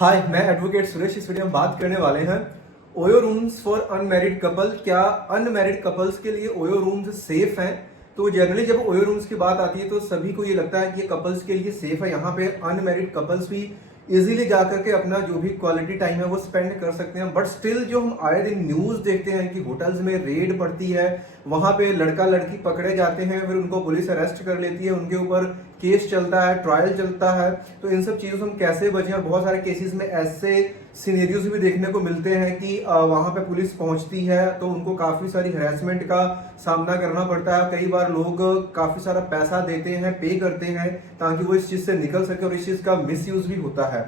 हाय, मैं एडवोकेट सुरेश। इस वीडियो में बात करने वाले हैं OYO rooms for unmarried couple. क्या अनमैरिड कपल्स के लिए ओयो रूम्स सेफ हैं? तो जनरली जब ओयो रूम्स की बात आती है तो सभी को ये लगता है कि ये कपल्स के लिए सेफ है। यहाँ पे अनमैरिड कपल्स भी इजीली जाकर के अपना जो भी क्वालिटी टाइम है वो स्पेंड कर सकते हैं। बट स्टिल जो हम आए दिन न्यूज देखते हैं कि होटल्स में रेड पड़ती है, वहां पे लड़का लड़की पकड़े जाते हैं, फिर उनको पुलिस अरेस्ट कर लेती है, उनके ऊपर केस चलता है, ट्रायल चलता है। तो इन सब चीजों से हम कैसे बचें? और बहुत सारे केसेस में ऐसे सिनेरियोज भी देखने को मिलते हैं कि वहां पे पुलिस पहुंचती है तो उनको काफी सारी हरासमेंट का सामना करना पड़ता है। कई बार लोग काफी सारा पैसा देते हैं, पे करते हैं ताकि वो इस चीज से निकल सके, और इस चीज का मिसयूज भी होता है।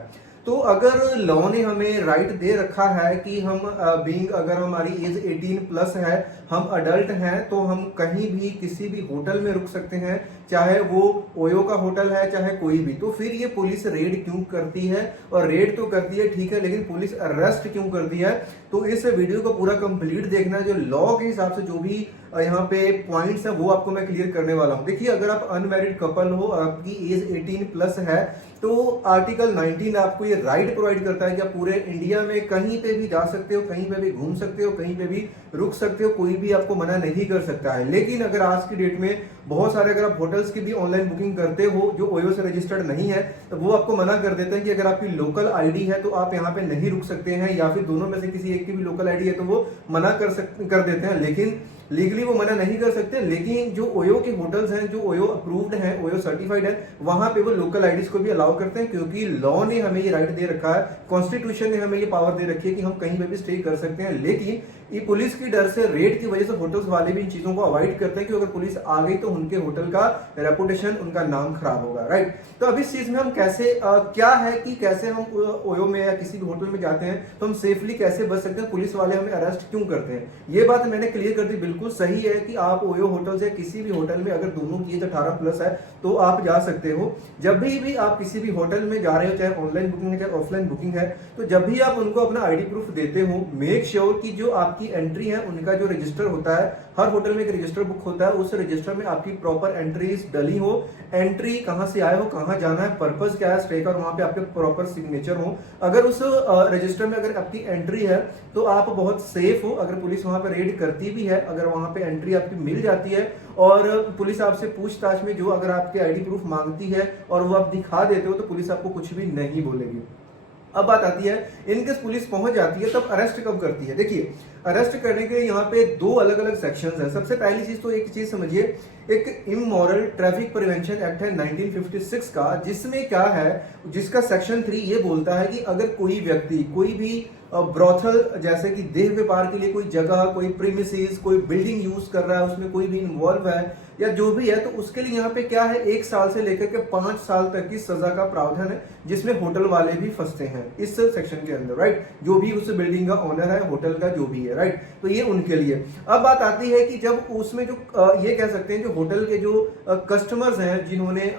तो अगर लॉ ने हमें राइट दे रखा है कि हम बीइंग, अगर हमारी एज 18 प्लस है, हम अडल्ट हैं, तो हम कहीं भी किसी भी होटल में रुक सकते हैं, चाहे वो ओयो का होटल है चाहे कोई भी। तो फिर ये पुलिस रेड क्यों करती है? और रेड तो करती है ठीक है, लेकिन पुलिस अरेस्ट क्यों करती है? तो इस वीडियो को पूरा कंप्लीट देखना, जो लॉ के हिसाब से जो भी यहाँ पे पॉइंट्स है वो आपको मैं क्लियर करने वाला हूँ। देखिए, अगर आप अनमैरिड कपल हो, आपकी एज 18 प्लस है, तो आर्टिकल 19 आपको ये राइट प्रोवाइड करता है कि आप पूरे इंडिया में कहीं पे भी जा सकते हो, कहीं पे भी घूम सकते हो, कहीं पे भी रुक सकते हो, कोई भी आपको मना नहीं कर सकता है। लेकिन अगर आज की डेट में बहुत सारे, अगर आप होटल्स की भी ऑनलाइन बुकिंग करते हो जो ओयो से रजिस्टर्ड नहीं है, तो वो आपको मना कर देते हैं कि अगर आपकी लोकल आईडी है तो आप यहाँ पे नहीं रुक सकते हैं, या फिर दोनों में से किसी एक की भी लोकल आईडी है तो वो मना कर देते हैं। लेकिन लीगली वो मना नहीं कर सकते। लेकिन जो ओयो के होटल्स हैं, जो ओयो अप्रूव्ड हैं, ओयो सर्टिफाइड है, वहां पे वो लोकल आईडीज को भी अलाउ करते हैं, क्योंकि लॉ ने हमें ये राइट दे रखा है, कॉन्स्टिट्यूशन ने हमें ये पावर दे रखी है कि हम कहीं पे भी स्टे कर सकते हैं। लेकिन ये पुलिस की डर से, रेड की वजह से होटल्स वाले भी इन चीजों को अवॉइड करते हैं कि अगर पुलिस आ गई तो उनके होटल का रेपुटेशन, उनका नाम खराब होगा, राइट? तो अब इस चीज में हम कैसे क्या है कि कैसे हम ओयो में या किसी भी होटल में जाते हैं तो हम सेफली कैसे बच सकते हैं, पुलिस वाले हमें अरेस्ट क्यों करते हैं? ये बात मैंने क्लियर कर दी। बिल्कुल सही है कि आप ओयो होटल से किसी भी होटल में, अगर दोनों की एज 18 प्लस है तो आप जा सकते हो। जब भी आप किसी भी होटल में जा रहे हो, चाहे ऑनलाइन बुकिंग है चाहे ऑफलाइन बुकिंग है, तो जब भी आप उनको अपना आईडी प्रूफ देते हो, मेक श्योर कि जो आपकी एंट्री है उनका जो रजिस्टर होता है, हर होटल में एक रजिस्टर बुक होता है, उस रजिस्टर में आपकी प्रॉपर एंट्रीज डली हो, एंट्री कहां से आए हो, कहां जाना है, पर्पस क्या है स्टे का, और वहां पे आपके प्रॉपर सिग्नेचर हो। अगर उस रजिस्टर में अगर आपकी एंट्री है तो आप बहुत सेफ हो। अगर पुलिस वहां पे रेड करती भी है, अगर वहां पे एंट्री आपकी मिल जाती है और पुलिस आपसे पूछताछ में जो अगर आपके आईडी प्रूफ मांगती है और वो आप दिखा देते हो, तो पुलिस आपको कुछ भी नहीं बोलेगी। अब बात आती है, इनकेस पुलिस पहुंच जाती है तब अरेस्ट कब करती है? देखिए, अरेस्ट करने के लिए यहाँ पे दो अलग अलग सेक्शंस हैं। सबसे पहली चीज तो एक चीज समझिए, एक इमोरल ट्रैफिक प्रिवेंशन एक्ट है 1956 का, जिसमें क्या है, जिसका सेक्शन 3 ये बोलता है कि अगर कोई व्यक्ति कोई भी ब्रोथल, जैसे कि देह व्यापार के लिए कोई जगह, कोई प्रीमिसेस, कोई बिल्डिंग यूज कर रहा है, उसमें कोई भी इन्वॉल्व है या जो भी है, तो उसके लिए यहाँ पे क्या है, 1 साल से लेकर के 5 साल तक की सजा का प्रावधान है, जिसमें होटल वाले भी फंसते हैं इस सेक्शन के अंदर, राइट? जो भी उस बिल्डिंग का ओनर है, होटल का जो भी है, राइट? तो ये उनके लिए। अब बात आती है कि जब उसमें जो ये कह सकते हैं, जो होटल के जो कस्टमर्स हैं, जिन्होंने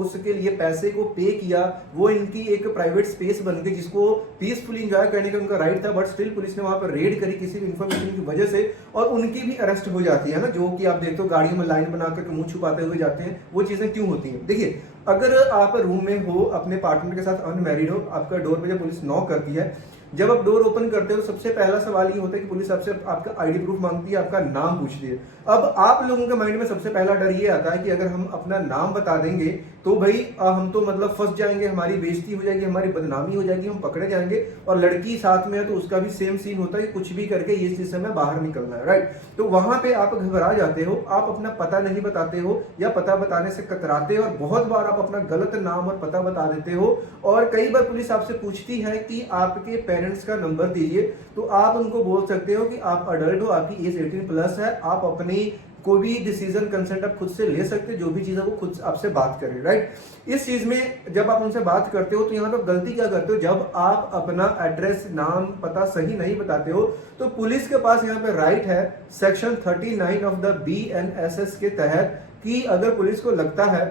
उसके लिए पैसे को पे किया, वो इनकी एक प्राइवेट स्पेस बन गई जिसको पीसफुली एंजॉय करने का उनका राइट था, बट स्टिल पुलिस ने वहां पर रेड करी किसी भी इंफॉर्मेशन की वजह से, और उनकी भी अरेस्ट हो जाती है ना। जो कि आप देखते हो गाड़ियों में लाइन बनाकर मुंह छुपाते हुए जाते हैं, वो चीजें क्यों होती हैं? देखिए, अगर आप रूम में हो, अपने पार्टनर के साथ अनमैरिड हो, आपका डोर पे जब पुलिस नॉक करती है, जब आप डोर ओपन करते हो तो सबसे पहला सवाल ये होता है कि पुलिस आपसे आपका आईडी प्रूफ मांगती है, आपका नाम पूछती है। अब आप लोगों के माइंड में सबसे पहला डर ये आता है कि अगर हम अपना नाम बता देंगे तो भाई हम तो मतलब फंस जाएंगे, हमारी बेइज्जती हो जाएगी, हमारी बदनामी हो जाएगी, हम पकड़े जाएंगे। और लड़की साथ में है तो उसका भी सेम सीन होता है कि कुछ भी करके ये चीज से हमें बाहर निकलना है, राइट? तो वहां पे आप घबरा जाते हो, आप अपना पता नहीं बताते हो या पता बताने से कतराते हो, और बहुत बार आप अपना गलत नाम और पता बता देते हो। और कई बार पुलिस आपसे पूछती है कि आपके पेरेंट्स का नंबर दीजिए, तो आप उनको बोल सकते हो कि आप अडल्ट हो, आपकी एज 18 प्लस है, आप अपनी कोई भी डिसीजन कंसेंट आप खुद से ले सकते हो, जो भी चीज है वो खुद आपसे बात करें, राइट? इस चीज में जब आप उनसे बात करते हो तो यहाँ पे गलती क्या करते हो, जब आप अपना एड्रेस, नाम, पता सही नहीं बताते हो, तो पुलिस के पास यहाँ पे राइट है सेक्शन 39 ऑफ द BNSS के तहत कि अगर पुलिस को लगता है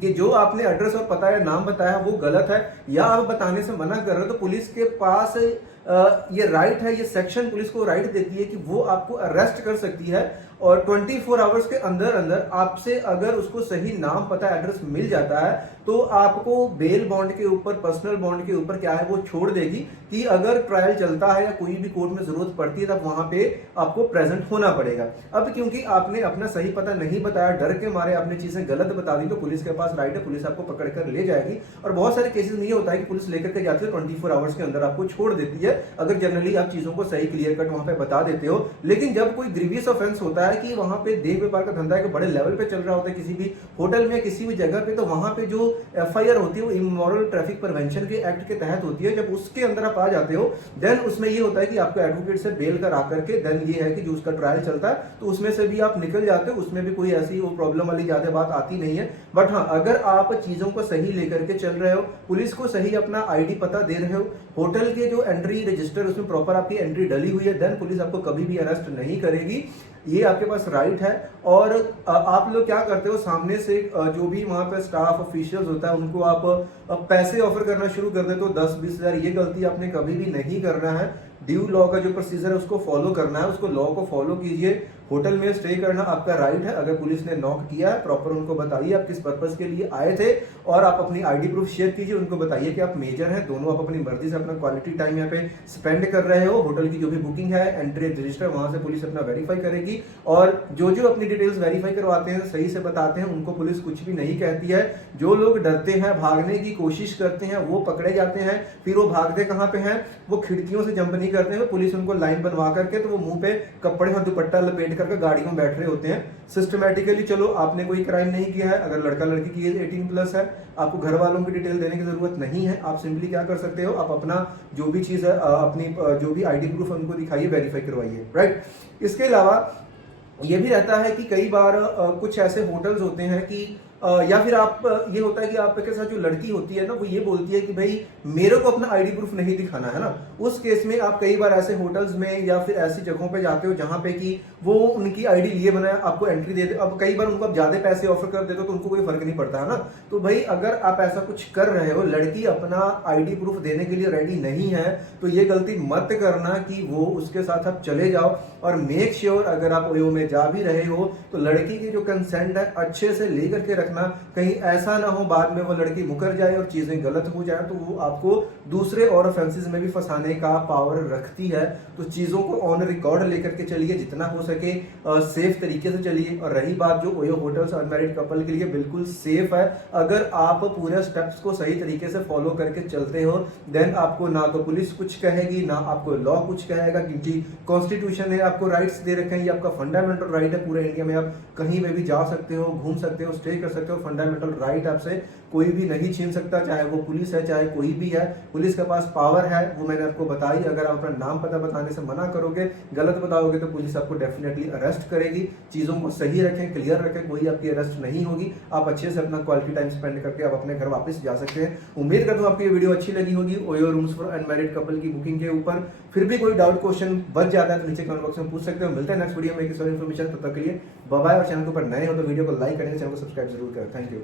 कि जो आपने एड्रेस और पता या नाम बताया वो गलत है, या आप बताने से मना कर रहे हो, तो पुलिस के पास ये राइट है, ये सेक्शन पुलिस को राइट देती है कि वो आपको अरेस्ट कर सकती है और 24 आवर्स के अंदर अंदर आपसे अगर उसको सही नाम पता एड्रेस मिल जाता है तो आपको बेल बॉन्ड के ऊपर, पर्सनल बॉन्ड के ऊपर क्या है वो छोड़ देगी कि अगर ट्रायल चलता है या कोई भी कोर्ट में जरूरत पड़ती है तब वहां पे आपको प्रेजेंट होना पड़ेगा। अब क्योंकि आपने अपना सही पता नहीं बताया, डर के मारे आपने चीजें गलत बता दी, तो पुलिस के पास राइट है, पुलिस आपको पकड़ कर ले जाएगी। और बहुत सारे केसेस में ये होता है कि पुलिस लेकर के जाती है, 24 आवर्स के अंदर आपको छोड़ देती है अगर जनरली आप चीजों को सही क्लियर कट वहां पे बता देते हो। लेकिन जब कोई ग्रीवियस ऑफेंस होता है कि वहां पे देह व्यापार का धंधा एक बड़े लेवल पे चल रहा होता है किसी भी होटल में, किसी भी जगह पे, तो वहां पे जो एफआईआर होती है वो इमोरल ट्रैफिक प्रिवेंशन के एक्ट के तहत होती है। जब उसके अंदर आप आ जाते हो देन उसमें ये होता है कि आपको एडवोकेट से बेल कर आकर के देन ये है कि जो उसका ट्रायल चलता है तो उसमें से भी आप निकल जाते हो, उसमें भी कोई ऐसी वो प्रॉब्लम वाली ज्यादा बात आती नहीं है। बट हाँ, अगर आप चीजों को सही लेकर के चल रहे हो, पुलिस को सही अपना आईडी पता दे रहे हो, होटल के जो एंट्री रजिस्टर उसमें प्रॉपर आपकी एंट्री डली हुई है, देन पुलिस आपको कभी भी अरेस्ट नहीं करेगी। ये आपके पास राइट है। और आप लोग क्या करते हो, सामने से जो भी वहां पे स्टाफ ऑफिशियल्स होता है उनको आप पैसे ऑफर करना शुरू कर देते हो 10-20 हजार। ये गलती आपने कभी भी नहीं करना है। ड्यू लॉ का जो प्रोसीजर है उसको फॉलो करना है, उसको लॉ को फॉलो कीजिए। होटल में स्टे करना आपका राइट है। अगर पुलिस ने नॉक किया है प्रॉपर उनको बताइए आप किस पर्पस के लिए आए थे और आप अपनी आईडी प्रूफ शेयर कीजिए, उनको बताइए कि आप मेजर हैं, दोनों आप अपनी मर्जी से अपना क्वालिटी टाइम यहाँ पे स्पेंड कर रहे हो। होटल की जो भी बुकिंग है, एंट्री रजिस्टर, वहां से पुलिस अपना वेरीफाई करेगी और जो जो अपनी डिटेल्स वेरीफाई करवाते हैं, सही से बताते हैं, उनको पुलिस कुछ भी नहीं कहती है। जो लोग डरते हैं, भागने की कोशिश करते हैं, वो पकड़े जाते हैं। फिर वो भागते कहां पे हैं, वो खिड़कियों से जंप नहीं करते हैं, पुलिस उनको लाइन बनवा करके तो वो मुंह पे कपड़े और दुपट्टा लपेट करके गाड़ी में बैठ रहे होते हैं सिस्टमैटिकली। चलो आपने कोई क्राइम नहीं किया है, अगर लड़का लड़की की एज 18+ है, आपको घर वालों की डिटेल देने की जरूरत नहीं है। आप सिंपली क्या कर सकते हो, आप अपना जो भी चीज है, अपनी जो भी आईडी प्रूफ उनको दिखाइए, वेरीफाई करवाइए, राइट। इसके अलावा ये भी रहता है कि कई बार कुछ ऐसे होटल्स होते हैं कि या फिर आप ये होता है कि आपके साथ जो लड़की होती है ना वो ये बोलती है कि भाई मेरे को अपना आईडी प्रूफ नहीं दिखाना है ना। उस केस में आप कई बार ऐसे होटल्स में या फिर ऐसी जगहों पे जाते हो जहां पे कि वो उनकी आईडी लिए बनाए आपको एंट्री दे दे। अब कई बार उनको आप ज्यादा पैसे ऑफर कर देते हो तो उनको कोई फर्क नहीं पड़ता है ना। तो भाई अगर आप ऐसा कुछ कर रहे हो, लड़की अपना आईडी प्रूफ देने के लिए रेडी नहीं है, तो ये गलती मत करना कि वो उसके साथ आप चले जाओ। और मेक श्योर अगर आप ओयो में जा भी रहे हो तो लड़की की जो कंसेंट है अच्छे से लेकर के रखना। कहीं ऐसा ना हो बाद में वो लड़की मुकर जाए और चीजें गलत हो जाए तो वो आपको दूसरे और ऑफेंसेस में भी फंसाने का पावर रखती है। तो चीजों को ऑन रिकॉर्ड लेकर के चलिए, जितना हो सके सेफ तरीके से चलिए। और रही बात जो ओयो होटल्स अनमैरिड कपल के लिए बिल्कुल सेफ है। अगर आप पूरे स्टेप्स को सही तरीके से फॉलो करके चलते हो देन आपको ना तो पुलिस कुछ कहेगी ना आपको लॉ कुछ कहेगा, क्योंकि कॉन्स्टिट्यूशन ने आपको राइट्स दे रखे हैं। ये आपका फंडामेंटल राइट है। पूरे इंडिया में आप कहीं में भी जा सकते हो, घूम सकते हो, स्टे कर सकते हो। फंडामेंटल राइट आपसे कोई भी नहीं छीन सकता, चाहे वो पुलिस है चाहे कोई भी है। पुलिस के पास पावर है, वो मैंने आपको बताई। अगर आप अपना नाम पता बताने से मना करोगे, गलत बताओगे तो पुलिस आपको डेफिनेटली अरेस्ट करेगी। चीजों को सही रखें, क्लियर रखें, कोई आपकी अरेस्ट नहीं होगी। आप अच्छे से अपना क्वालिटी टाइम स्पेंड करके आप अपने घर वापस जा सकते हैं। उम्मीद करता हूं आपको ये वीडियो अच्छी लगी होगी OYO rooms for unmarried couple की बुकिंग के ऊपर। फिर भी कोई डाउट क्वेश्चन बच जाता है तो नीचे कमेंट बॉक्स में पूछ सकते हो। मिलते हैं नेक्स्ट वीडियो में किसी और इन्फॉर्मेशन। तब तक के लिए बाय बाय। और चैनल के ऊपर नए हो तो वीडियो को लाइक करें, चैनल को सब्सक्राइब जरूर करें। Thank you.